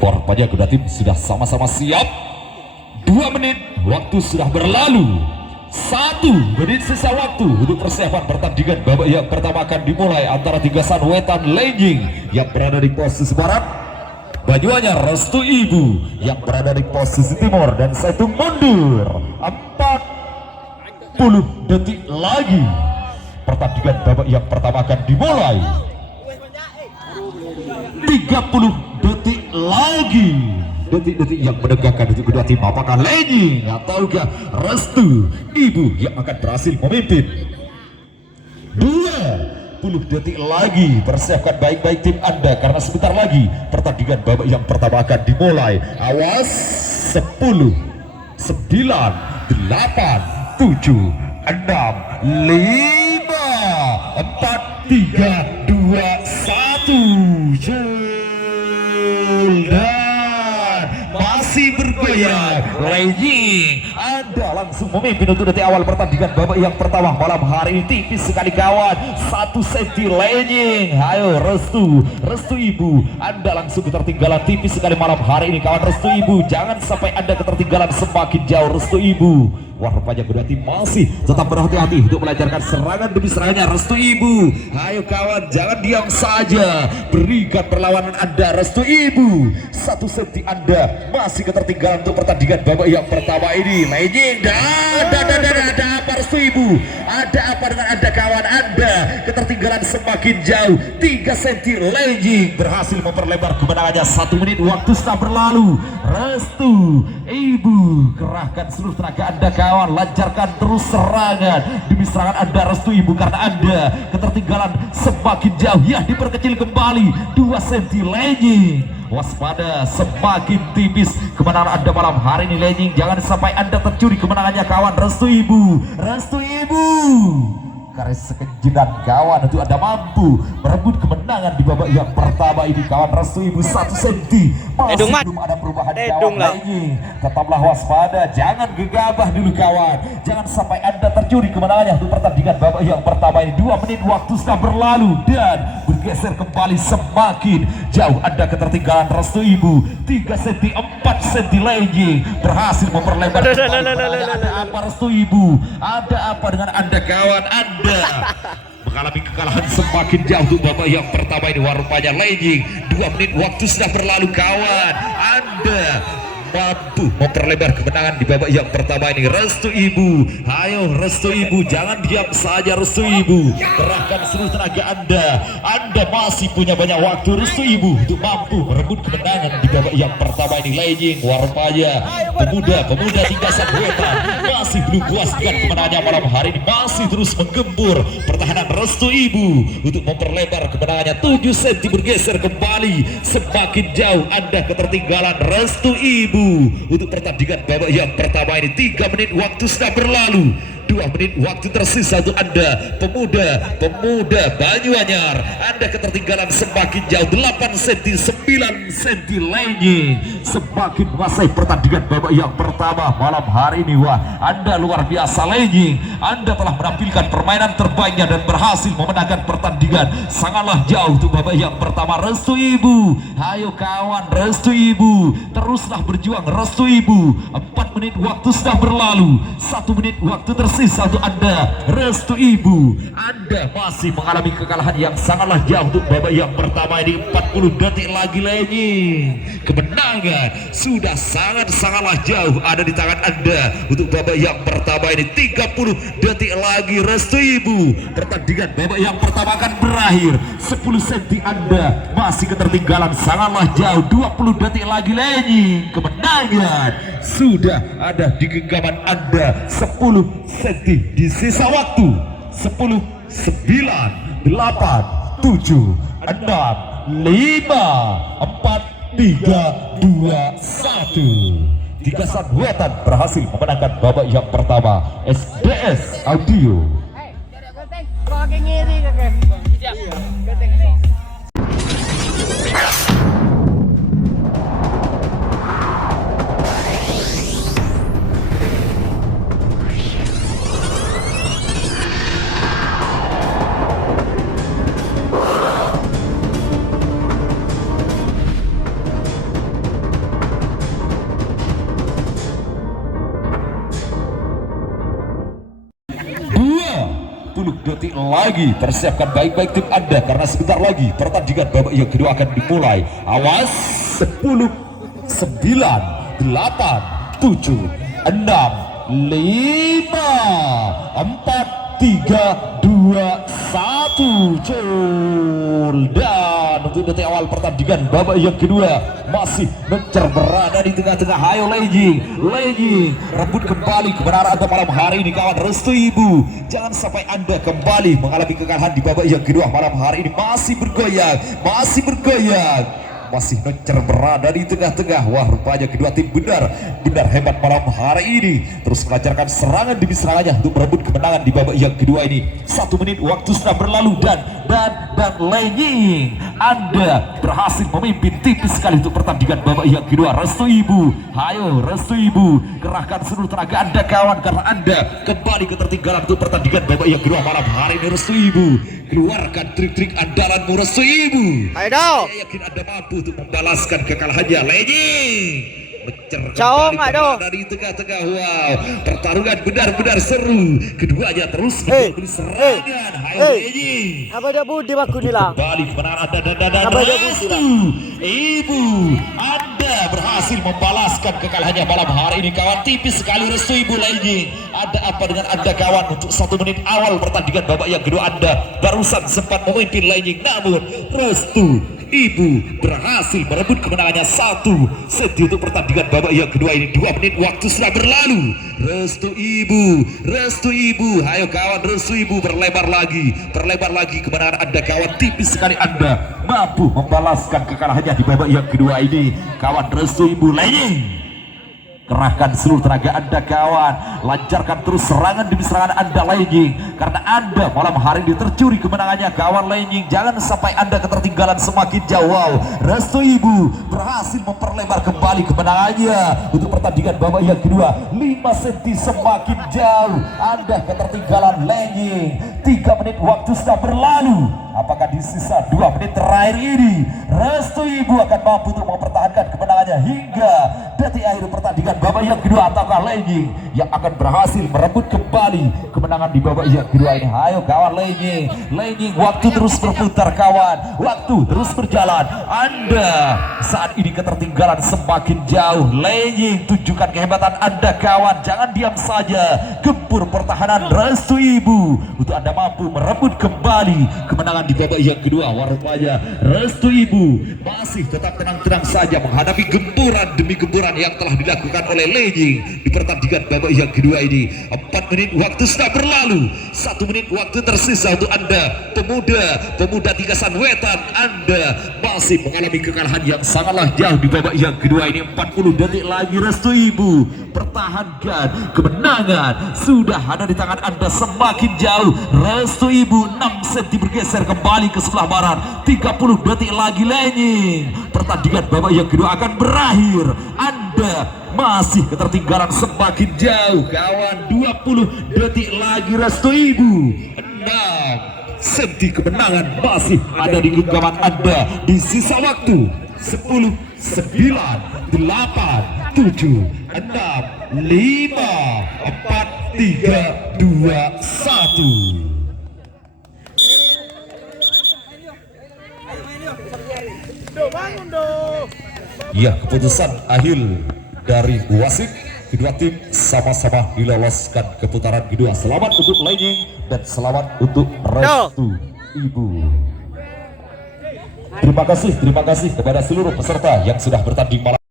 Rupanya kedua tim sudah sama-sama siap. 2 menit waktu sudah berlalu. 1 menit sisa waktu untuk persiapan pertandingan babak yang pertama akan dimulai antara Tigasan Wetan Lenjing yang berada di posisi barat, Banyuanyar Restu Ibu yang berada di posisi timur, dan satu mundur. 40 detik lagi pertandingan babak yang pertama akan dimulai. 30 detik lagi. Detik-detik yang menegangkan untuk kedua tim. Apakah Lenjing ataukah Restu Ibu yang akan berhasil memimpin? 20 detik lagi. Persiapkan baik-baik tim Anda karena sebentar lagi pertandingan babak yang pertama akan dimulai. Awas. 10 9 8 7 6 5 4 3 2 1. Masih bergoyang. Lenjing Anda langsung memimpin untuk detik awal pertandingan babak yang pertama malam hari ini. Tipis sekali kawan, 1 cm Lenjing. Ayo Restu Ibu, Anda langsung ketertinggalan tipis sekali malam hari ini kawan. Restu Ibu, jangan sampai Anda ketertinggalan semakin jauh. Restu Ibu, wah rupanya kedua tim masih tetap berhati-hati untuk melancarkan serangan demi serangannya. Restu Ibu, ayo kawan, jangan diam saja, berikan perlawanan Anda. Restu Ibu, 1 cm Anda masih ketertinggalan untuk pertandingan babak yang pertama ini. Lenjing, ada apa Restu Ibu? Ada apa dengan Anda kawan? Anda ketertinggalan semakin jauh. 3 cm Lenjing berhasil memperlebar kemenangannya. 1 menit waktu sudah berlalu. Restu Ibu, kerahkan seluruh tenaga Anda kawan, lancarkan terus serangan demi serangan Anda Restu Ibu, karena Anda ketertinggalan semakin jauh. Ya, diperkecil kembali 2 cm Lenjing. Waspada, semakin tipis kemenangan Anda malam hari ini Lenjing. Jangan sampai Anda tercuri kemenangannya kawan. Restu Ibu, garis sekejidan kawan untuk Anda mampu merebut kemenangan di babak yang pertama ini kawan. Restu Ibu, 1 cm masih belum ada perubahan kawan. Lenjing, tetaplah waspada, jangan gegabah dulu kawan. Jangan sampai Anda tercuri kemenangannya untuk pertandingan babak yang pertama ini. 2 menit waktu sudah berlalu dan bergeser kembali semakin jauh. Anda ketertinggalan Restu Ibu. 3 cm 4 cm Lenjing berhasil memperlebar kembali. Ada apa Restu Ibu? Ada apa dengan Anda kawan? Anda mengalami kekalahan semakin jauh untuk babak yang pertama ini. Rupanya Lenjing, 2 menit waktu sudah berlalu kawan. Anda mampu memperlebar kemenangan di babak yang pertama ini. Restu Ibu, ayo Restu Ibu, jangan diam saja Restu Ibu, kerahkan seluruh tenaga Anda masih punya banyak waktu Restu Ibu untuk mampu merebut kemenangan di babak yang pertama ini. Lenjing, rupanya pemuda Tigasan Wetan masih belum puas dengan kemenangannya malam hari ini, masih terus menggempur pertahanan Restu Ibu untuk memperlebar kemenangannya. 7 cm bergeser kembali semakin jauh. Anda ketertinggalan Restu Ibu untuk pertandingan babak yang pertama ini. 3 menit waktu sudah berlalu. 2 menit waktu tersisa untuk Anda pemuda Banyuanyar. Anda ketertinggalan semakin jauh. 8 cm 9 cm Lenjing semakin menguasai pertandingan babak yang pertama malam hari ini. Wah, Anda luar biasa Lenjing, Anda telah menampilkan permainan terbaiknya dan berhasil memenangkan pertandingan sangatlah jauh untuk babak yang pertama. Restu Ibu, ayo kawan Restu Ibu, teruslah berjuang Restu Ibu. 4 menit waktu sudah berlalu. 1 menit waktu tersisa untuk Anda Restu Ibu. Anda masih mengalami kekalahan yang sangatlah jauh untuk babak yang pertama ini. 40 detik lagi Lenjing, kemenangan sudah sangatlah jauh ada di tangan Anda untuk babak yang pertama ini. 30 detik lagi Restu Ibu, pertandingan babak yang pertama akan berakhir. 10 cm Anda masih ketertinggalan sangatlah jauh. 20 detik lagi Lenjing, kemenangan sudah ada di genggaman Anda. 10 cm di sisa waktu. 10 9 8 7 6 5 4 3 2 1. Tigasan Wetan berhasil memenangkan babak yang pertama. SDS Audio. detik lagi. Persiapkan baik-baik tim Anda karena sebentar lagi pertandingan babak yang kedua akan dimulai. Awas. 10, 9, 8, 7, 6, 5, 4, 3, 2, 1. Cul. Dan untuk detik awal pertandingan babak yang kedua masih mencer berada di tengah-tengah. Hayo Lenjing rebut kembali kebenaran Anda malam hari ini kawan. Restu Ibu, jangan sampai Anda kembali mengalami kekalahan di babak yang kedua malam hari ini. Masih bergoyang, masih mencer berada di tengah-tengah. Wah, rupanya kedua tim benar hebat malam hari ini, terus melancarkan serangan demi serangannya untuk merebut kemenangan di babak yang kedua ini. 1 menit waktu sudah berlalu dan Lenjing, Anda berhasil memimpin tipis sekali untuk pertandingan babak yang kedua. Restu Ibu, hayo Restu Ibu, kerahkan seluruh tenaga Anda kawan, karena Anda kembali ketertinggalan untuk pertandingan babak yang kedua malam hari ini. Restu Ibu, keluarkan trik-trik andalanmu Restu Ibu. Ayo, saya yakin Anda mampu untuk membalaskan kekalahannya. Lenjing jauh nggak dong dari tengah-tengah. Wow, pertarungan benar-benar seru. Keduanya terus menjadi serangan. Lenjing, apa dia budi aku nilang kembali kemenangan dan Ibu, Anda berhasil membalaskan kekalahannya malam hari ini kawan. Tipis sekali Restu Ibu. Lenjing, ada apa dengan Anda kawan? Untuk 1 menit awal pertandingan babak yang kedua Anda barusan sempat memimpin Lenjing, namun Restu Ibu berhasil merebut kemenangannya 1 set untuk pertandingan babak yang kedua ini. 2 menit waktu sudah berlalu. Restu Ibu, hayo kawan. Restu Ibu berlebar lagi kemenangan Anda kawan. Tipis sekali Anda mampu membalaskan kekalahannya di babak yang kedua ini kawan. Restu Ibu. Lenjing, kerahkan seluruh tenaga Anda kawan, lancarkan terus serangan demi serangan Anda Lenjing, karena Anda malam hari ini tercuri kemenangannya kawan. Lenjing, jangan sampai Anda ketertinggalan semakin jauh. Wow, Restu Ibu berhasil memperlebar kembali kemenangannya untuk pertandingan babak yang kedua. 5 cm semakin jauh Anda ketertinggalan Lenjing. 3 menit waktu sudah berlalu. Apakah di sisa 2 menit terakhir ini Restu Ibu akan mampu untuk mempertahankan kemenangannya hingga detik akhir pertandingan babak yang kedua, ataukah Lenjing yang akan berhasil merebut kembali kemenangan di babak yang kedua ini? Ayo kawan Lenjing, waktu terus berputar kawan, waktu terus berjalan. Anda saat ini ketertinggalan semakin jauh. Lenjing, tunjukkan kehebatan Anda kawan, jangan diam saja. Gempur pertahanan Restu Ibu untuk Anda mampu merebut kembali kemenangan di babak yang kedua. Rupanya Restu Ibu masih tetap tenang-tenang saja menghadapi gempuran demi gempuran yang telah dilakukan oleh Lenjing di pertandingan babak yang kedua ini. 4 menit waktu sudah berlalu. 1 menit waktu tersisa untuk Anda pemuda Tigasan Wetan. Anda masih mengalami kekalahan yang sangatlah jauh di babak yang kedua ini. 40 detik lagi Restu Ibu, pertahankan kemenangan, sudah ada di tangan Anda semakin jauh. Restu Ibu 6 cm bergeser kembali ke sebelah barat. 30 detik lagi Lenjing, pertandingan babak yang kedua akan berakhir. Anda masih ketertinggalan semakin jauh kawan. 20 detik lagi Restu Ibu. 6 cm kemenangan masih ada di genggaman Anda di sisa waktu. 10, 9, 8, 7, 6, 5, 4, 3, 2, 1. Ya, keputusan akhir dari wasit, kedua tim sama-sama diloloskan ke putaran kedua. Selamat untuk Lenjing dan selamat untuk Restu Ibu. Terima kasih kepada seluruh peserta yang sudah bertanding malam